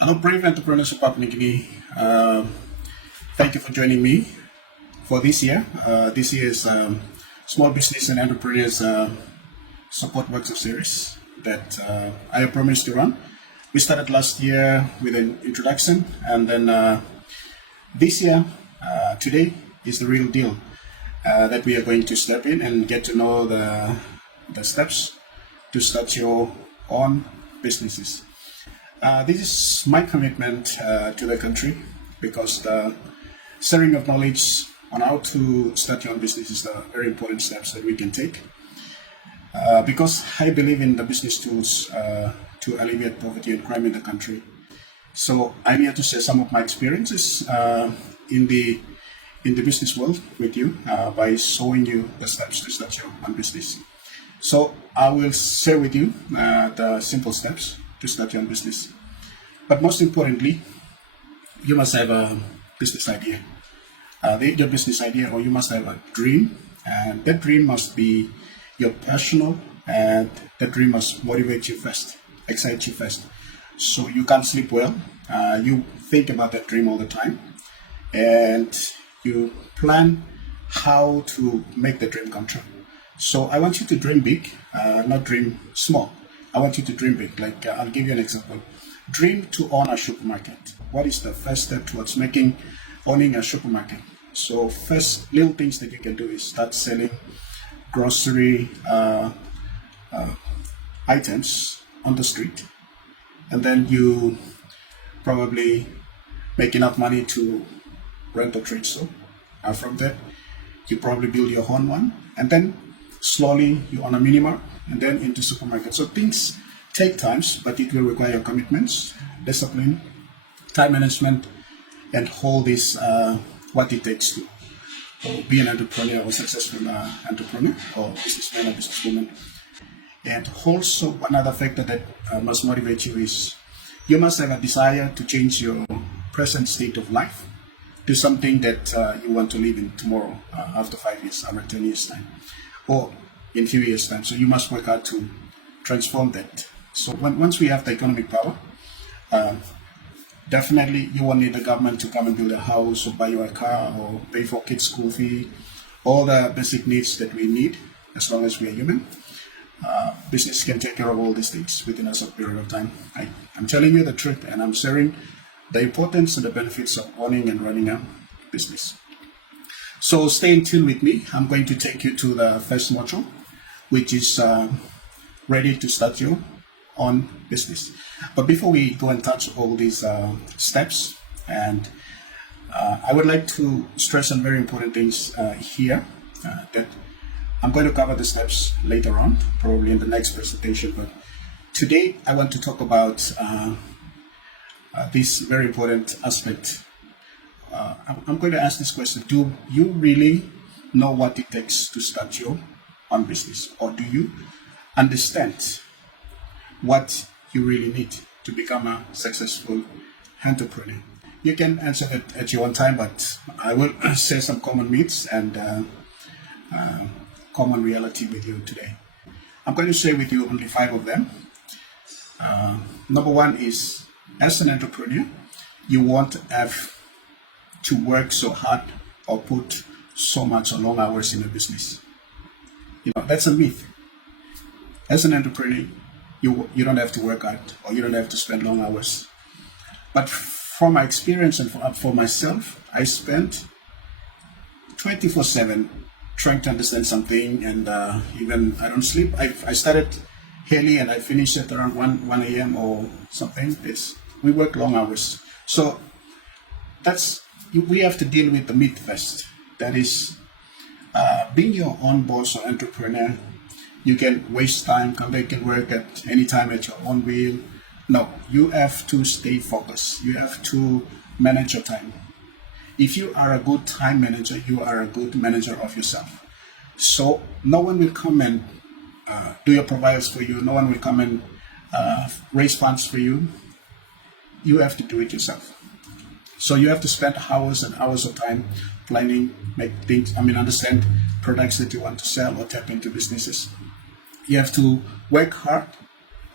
Hello, brave entrepreneurs of Papua New Guinea. Thank you for joining me for this year. This year is Small Business and Entrepreneurs Support Workshop Series that I have promised to run. We started last year with an introduction, and then this year, today is the real deal that we are going to step in and get to know the steps to start your own businesses. This is my commitment to the country because the sharing of knowledge on how to start your own business is the very important steps that we can take. Because I believe in the business tools to alleviate poverty and crime in the country. So I'm here to share some of my experiences in the business world with you by showing you the steps to start your own business. So I will share with you the simple steps to start your own business. But most importantly, you must have a business idea. Your business idea, or you must have a dream, and that dream must be your personal, and that dream must motivate you first, excite you first. So you can't sleep well. You think about that dream all the time, and you plan how to make the dream come true. So I want you to dream big, not dream small. I want you to dream big. Like I'll give you an example. Dream to own a supermarket. What is the first step towards owning a supermarket? So first little things that you can do is start selling grocery items on the street, and then you probably make enough money to rent a trade store. From that, you probably build your own one, and then slowly you own a mini mart, and then into supermarket. So things take times, but it will require commitments, discipline, time management, and all this what it takes to be an entrepreneur or successful entrepreneur or businessman or businesswoman. And also one other factor that must motivate you is you must have a desire to change your present state of life to something that you want to live in tomorrow, after 5 years, after 10 years time, or in few years time. So you must work hard to transform that. So once we have the economic power, definitely you won't need the government to come and build a house or buy you a car or pay for kids' school fee, all the basic needs that we need as long as we are human. Business can take care of all these things within a short period of time. I'm telling you the truth, and I'm sharing the importance and the benefits of owning and running a business. So stay in tune with me. I'm going to take you to the first module, which is ready to start your own business. But before we go and touch all these steps, and I would like to stress some very important things here that I'm going to cover the steps later on, probably in the next presentation. But today I want to talk about this very important aspect. I'm going to ask this question: do you really know what it takes to start your own business, or do you understand what you really need to become a successful entrepreneur? You can answer it at your own time, but I will share some common myths and common reality with you today. I'm going to share with you only 5 of them. Number 1 is, as an entrepreneur, you won't have to work so hard or put so much or long hours in a business. That's a myth. As an entrepreneur, you don't have to work hard, or you don't have to spend long hours. But from my experience and for myself, I spent 24/7 trying to understand something, and even I don't sleep. I started early and I finished at around 1 a.m. or something. We work long hours. So we have to deal with the myth first. That is, being your own boss or entrepreneur, you can waste time, come back and work at any time at your own will. No, you have to stay focused. You have to manage your time. If you are a good time manager, you are a good manager of yourself. So no one will come and do your profiles for you. No one will come and raise funds for you. You have to do it yourself. So you have to spend hours and hours of time planning, understand products that you want to sell or tap into businesses. You have to work hard.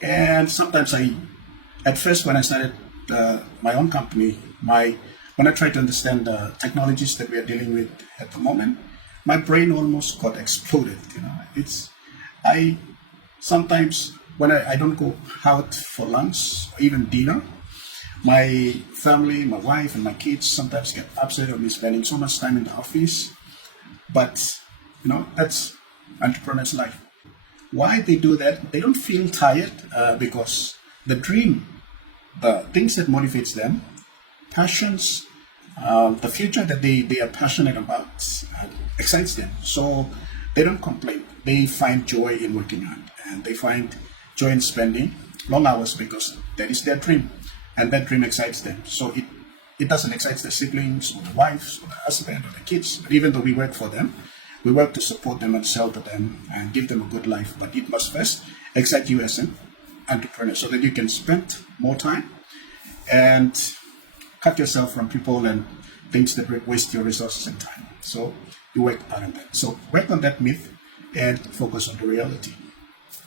And sometimes at first when I started my own company, when I try to understand the technologies that we are dealing with at the moment, my brain almost got exploded. I sometimes when I don't go out for lunch or even dinner, my family, my wife, and my kids sometimes get upset at me spending so much time in the office. But that's entrepreneur's life. Why they do that? They don't feel tired because the dream, the things that motivates them, passions, the future that they are passionate about excites them. So they don't complain. They find joy in working hard, and they find joy in spending long hours because that is their dream, and that dream excites them. So it doesn't excite the siblings or the wives or the husband or the kids. But even though we work for them, we work to support them and shelter them and give them a good life. But it must first excite you as an entrepreneur so that you can spend more time and cut yourself from people and things that waste your resources and time. So you work on that. So work on that myth and focus on the reality.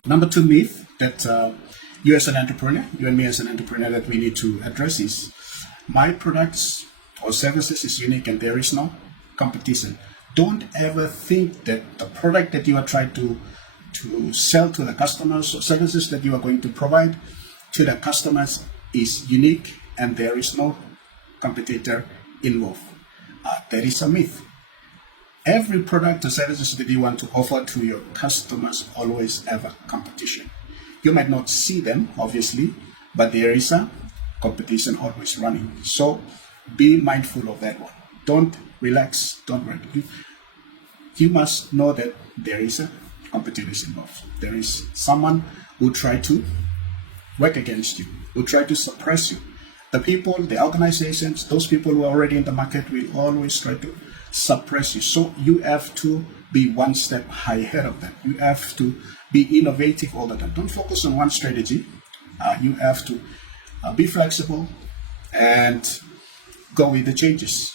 Number 2 myth that you as an entrepreneur, you and me as an entrepreneur, that we need to address is my products or services is unique and there is no competition. Don't ever think that the product that you are trying to sell to the customers or services that you are going to provide to the customers is unique and there is no competitor involved. That is a myth. Every product or services that you want to offer to your customers always have a competition. You might not see them, obviously, but there is a competition always running. So be mindful of that one. Don't relax, don't worry. You must know that there is a competition involved. There is someone who try to work against you, who try to suppress you. The people, the organizations, those people who are already in the market will always try to suppress you. So you have to be one step ahead of them. You have to be innovative all the time. Don't focus on one strategy. You have to be flexible and go with the changes.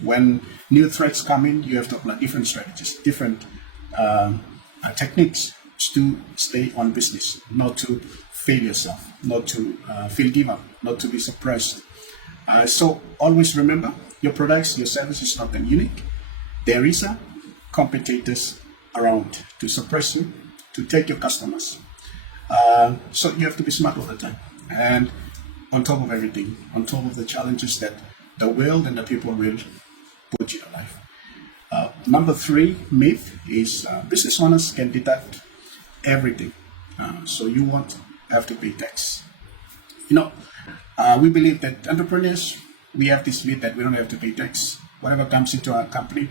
When new threats come in, you have to apply different strategies, different techniques to stay on business, not to fail yourself, not to feel give up, not to be suppressed. So always remember, your products, your services is not that unique. There is a competitors around to suppress you, to take your customers. So you have to be smart all the time. And on top of everything, on top of the challenges that the world and the people will put in your life. Number 3 myth is business owners can deduct everything. So you won't have to pay tax. We believe that entrepreneurs, we have this myth that we don't have to pay tax. Whatever comes into our company,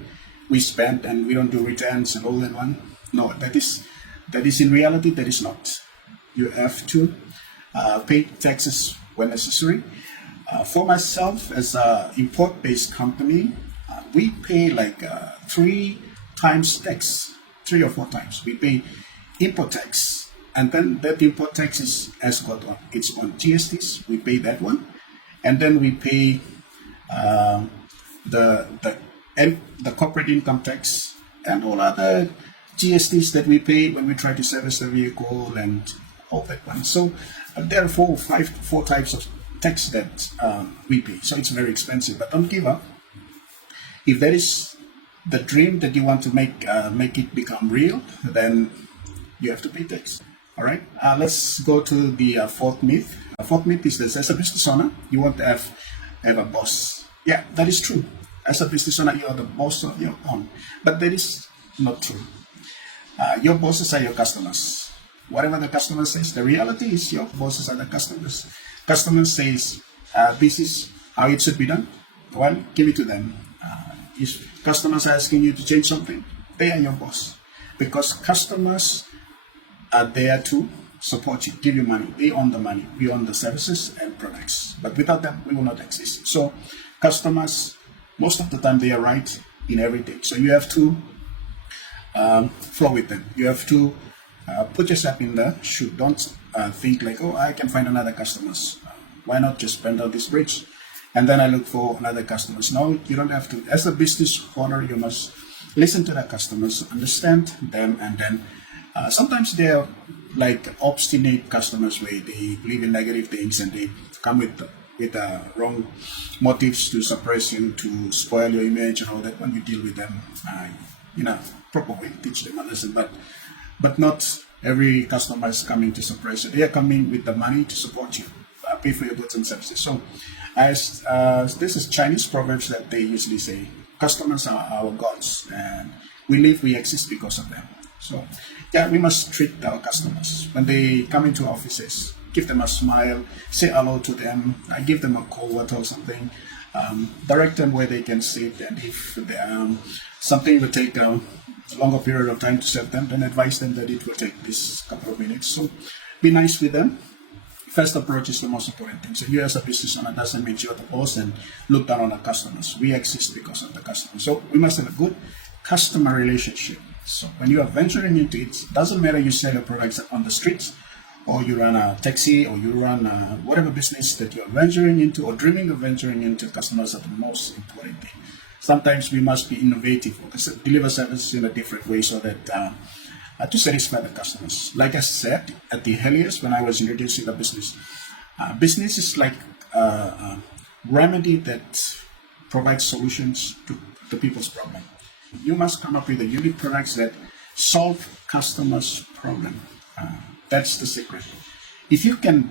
we spend and we don't do returns and all that one. No, that is in reality, that is not. You have to pay taxes when necessary. For myself, as an import-based company, we pay like 3 times tax, 3 or 4 times. We pay import tax, and then that import tax has got its own GSTs. We pay that one, and then we pay the corporate income tax and all other GSTs that we pay when we try to service the vehicle and all that one. So there are 4 types of tax that we pay. So it's very expensive, but don't give up. If that is the dream that you want to make it become real, then you have to pay tax. All right. Let's go to the 4th myth. 4th myth is this: as a business owner, you want to have a boss. Yeah, that is true. As a business owner, you are the boss of your own, but that is not true. Your bosses are your customers. Whatever the customer says, the reality is your bosses are the customers. Customers says this is how it should be done. Well, give it to them. If customers are asking you to change something, they are your boss, because customers are there to support you, give you money. They own the money. We own the services and products. But without them, we will not exist. So customers, most of the time, they are right in everything. So you have to flow with them. You have to put yourself in the shoe. Don't think like, oh, I can find another customers. Why not just bend out this bridge and then I look for another customers? No, you don't have to. As a business owner, you must listen to the customers, understand them, and then sometimes they're like obstinate customers where they believe in negative things and they come with with wrong motives to suppress you, to spoil your image and all that. When you deal with them, proper way, teach them a lesson. But not every customer is coming to suppress you. They are coming with the money to support you, pay for your goods and services. So, as this is Chinese proverbs that they usually say, customers are our gods, and we exist because of them. So, yeah, we must treat our customers when they come into offices. Give them a smile, say hello to them, give them a cold water or something, direct them where they can sit, and if something will take a longer period of time to serve them, then advise them that it will take this couple of minutes. So be nice with them. First approach is the most important thing. So you as a business owner doesn't make you the boss and look down on the customers. We exist because of the customers. So we must have a good customer relationship. So when you are venturing into it, doesn't matter you sell your products on the streets, or you run a taxi, or you run whatever business that you're venturing into or dreaming of venturing into, customers are the most important thing. Sometimes we must be innovative, deliver services in a different way so that to satisfy the customers. Like I said at the earliest when I was introducing the business, business is like a remedy that provides solutions to people's problem. You must come up with a unique products that solve customers' problem. That's the secret. If you can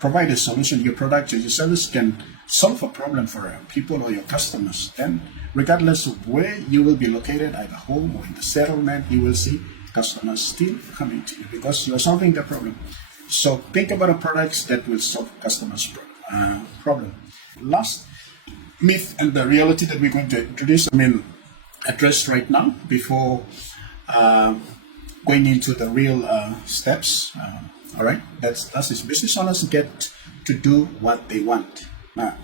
provide a solution, your product or your service can solve a problem for people or your customers, then regardless of where you will be located, either home or in the settlement, you will see customers still coming to you because you are solving the problem. So think about the products that will solve customers' problem. Last myth and the reality that we're going to introduce, address right now before going into the real steps. All right, that's it. Business owners get to do what they want. Now,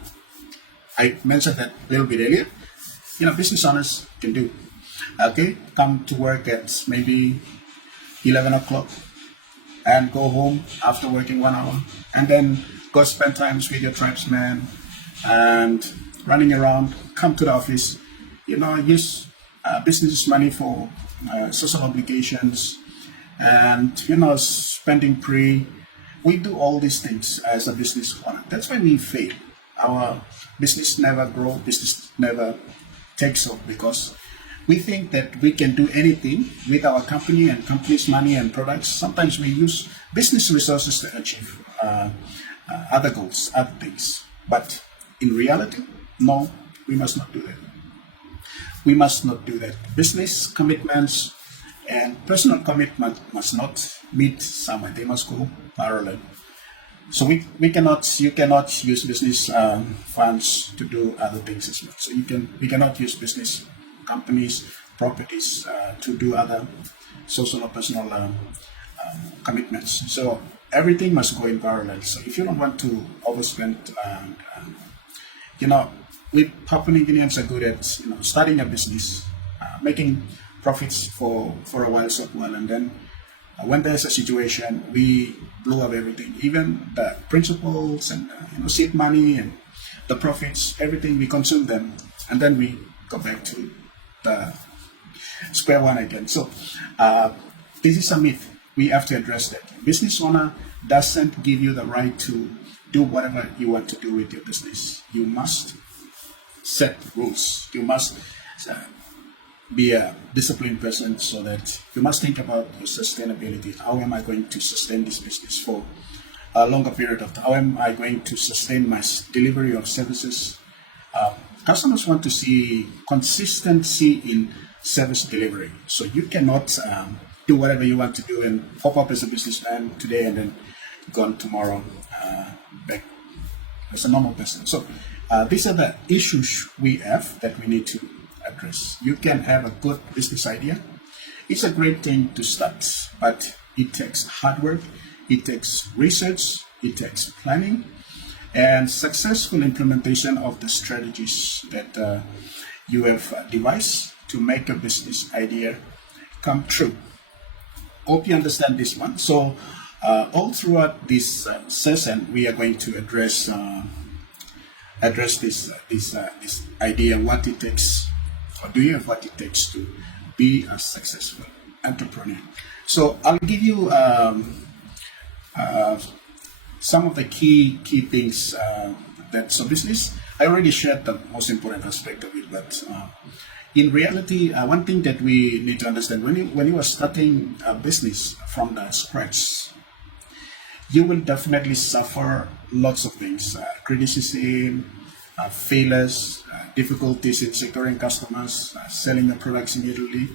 I mentioned that a little bit earlier. Business owners can do. Okay, come to work at maybe 11 o'clock and go home after working 1 hour, and then go spend time with your tribesmen and running around. Come to the office. Use business money for social obligations and spending pre. We do all these things as a business owner. That's why we fail. Our business never grow, business never takes off, because we think that we can do anything with our company and company's money and products. Sometimes we use business resources to achieve other goals, other things. But in reality, no, we must not do that. We must not do that. Business commitments and personal commitment must not meet somewhere. They must go parallel. So you cannot use business funds to do other things as well. So we cannot use business companies, properties to do other social or personal commitments. So everything must go in parallel. So if you don't want to overspend, we Papua New Guineans are good at starting a business, making profits for a while, short while, and then when there's a situation, we blow up everything, even the principals and seed money and the profits, everything, we consume them, and then we go back to the square one again. So this is a myth. We have to address that. Business owner doesn't give you the right to do whatever you want to do with your business. You must set rules. You must be a disciplined person, so that you must think about your sustainability. How am I going to sustain this business for a longer period of time? How am I going to sustain my delivery of services? Customers want to see consistency in service delivery. So you cannot do whatever you want to do and pop up as a businessman today and then gone tomorrow back as a normal person. So these are the issues we have that we need to address. You can have a good business idea. It's a great thing to start, but it takes hard work, it takes research, it takes planning, and successful implementation of the strategies that you have devised to make a business idea come true. Hope you understand this one. So all throughout this session, we are going to address this idea, what it takes, or do you have what it takes to be a successful entrepreneur. So I'll give you some of the key things that so business. I already shared the most important aspect of it, but in reality, one thing that we need to understand when you are starting a business from the scratch, you will definitely suffer lots of things: criticism, failures, difficulties in securing customers, selling the products immediately.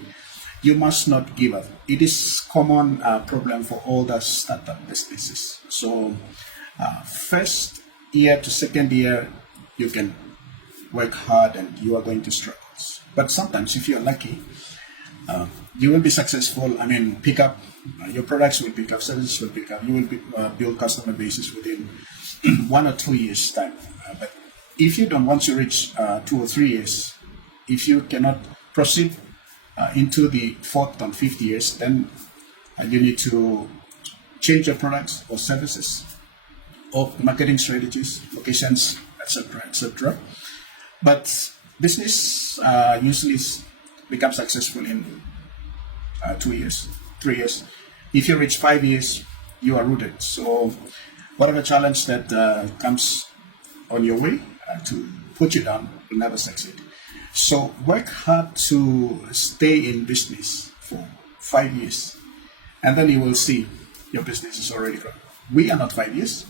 You must not give up. It is common problem for all the startup businesses. So, first year to second year, you can work hard and you are going to struggle. But sometimes, if you're lucky, you will be successful. I mean, pick up your products will pick up, services will pick up. You will build customer bases within 1 or 2 years time. But if you don't, once you reach 2 or 3 years, if you cannot proceed into the 4th and 5th years, then you need to change your products or services, or marketing strategies, locations, etc., etc. But business usually becomes successful in 2 years, 3 years. If you reach 5 years, you are rooted. So whatever challenge that comes on your way to put you down will never succeed. So work hard to stay in business for 5 years, and then you will see your business is already growing. We are not 5 years.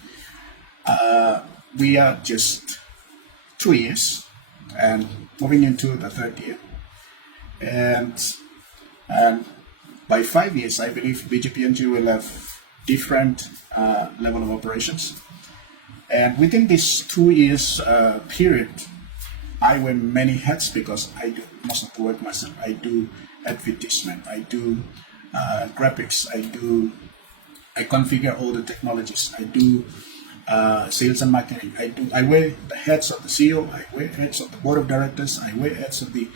We are just 2 years and moving into the 3rd year. And by 5 years, I believe BGPNG will have different level of operations. And within this 2 years period, I wear many hats because I do most of the work myself. I do advertisement, I do graphics, I configure all the technologies, I do sales and marketing. I wear the hats of the CEO, I wear hats of the board of directors, I wear hats of the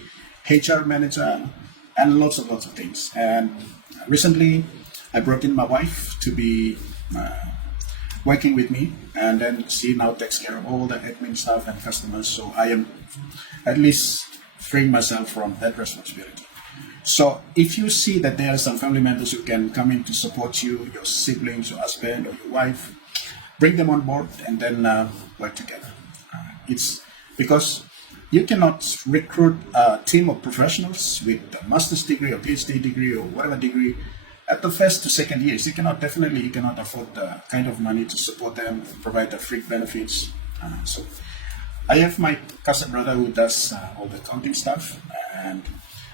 HR manager, and lots of things. And recently, I brought in my wife to be working with me, and then she now takes care of all the admin stuff and customers. So I am at least freeing myself from that responsibility. So if you see that there are some family members who can come in to support you, your siblings, your husband, or your wife, bring them on board and then work together. It's because you cannot recruit a team of professionals with a master's degree or PhD degree or whatever degree at the 1st to 2nd years. You cannot afford the kind of money to support them, provide the free benefits. So I have my cousin brother who does all the accounting stuff, and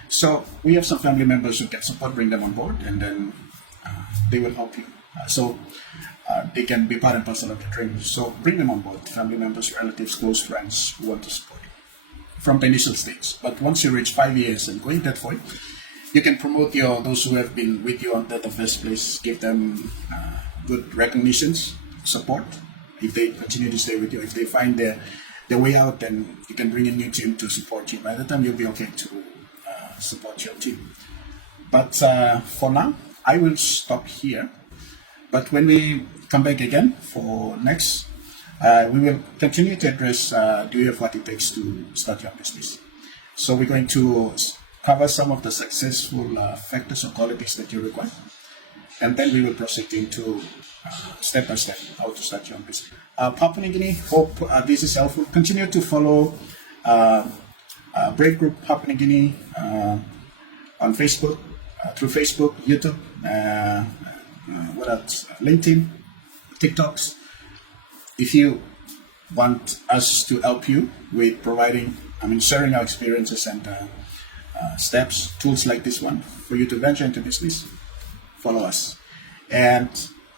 so we have some family members who can support, bring them on board, and then they will help you. So they can be part and parcel of the training. So bring them on board, family members, relatives, close friends who want to support you from the initial stage. But once you reach 5 years and going that point, you can promote those who have been with you on the first place, give them good recognitions, support. If they continue to stay with you, if they find their way out, then you can bring a new team to support you. By the time, you'll be okay to support your team. But for now, I will stop here. But when we come back again for next, we will continue to address do you have what it takes to start your business. So we're going to cover some of the successful factors or qualities that you require, and then we will proceed into step by step how to start your business. Papua New Guinea, hope this is helpful. Continue to follow Brave Group Papua New Guinea on Facebook, through Facebook, YouTube, what else? LinkedIn, TikToks. If you want us to help you with sharing our experiences and steps, tools like this one for you to venture into business, follow us. And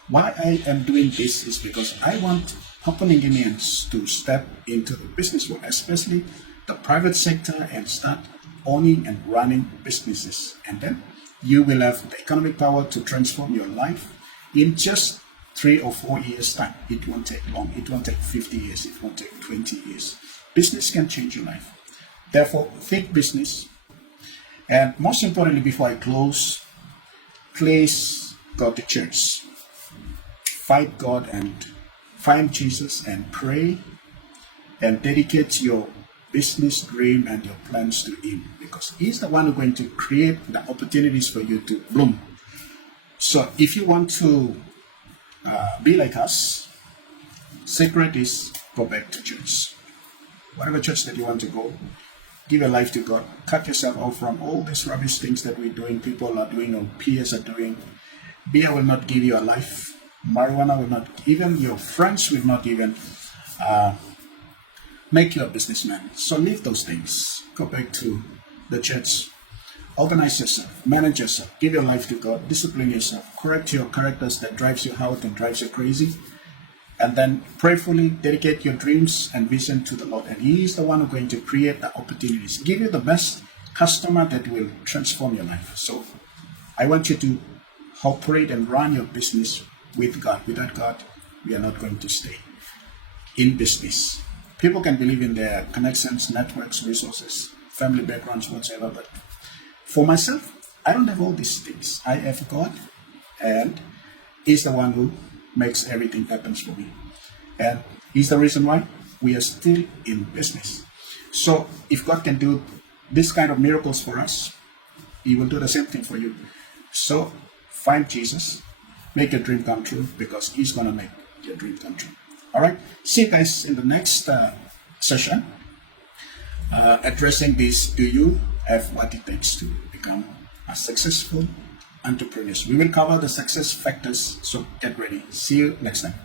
why I am doing this is because I want Papua New Guineans to step into the business world, especially the private sector, and start owning and running businesses. And then you will have the economic power to transform your life in just 3 or 4 years' time. It won't take long. It won't take 50 years. It won't take 20 years. Business can change your life. Therefore, think business. And most importantly, before I close, please go to church. Fight God and find Jesus and pray and dedicate your business dream and your plans to Him, because He's the one who's going to create the opportunities for you to bloom. So if you want to be like us, Secret is go back to church. Whatever church that you want to go, give your life to God. Cut yourself off from all these rubbish things that we're doing, people are doing, or peers are doing. Beer will not give you a life. Marijuana will not, even your friends will not even make you a businessman. So leave those things. Go back to the church. Organize yourself, manage yourself, give your life to God, discipline yourself, correct your characters that drives you out and drives you crazy, and then prayerfully dedicate your dreams and vision to the Lord. And He is the one who's going to create the opportunities, give you the best customer that will transform your life. So I want you to operate and run your business with God. Without God, we are not going to stay in business. People can believe in their connections, networks, resources, family backgrounds, whatsoever, but for myself, I don't have all these things. I have God, and He's the one who makes everything happen for me. And He's the reason why we are still in business. So if God can do this kind of miracles for us, He will do the same thing for you. So find Jesus, make your dream come true, because He's going to make your dream come true. All right. See you guys in the next session. Addressing this, do you have what it takes to become a successful entrepreneur? We will cover the success factors, so get ready. See you next time.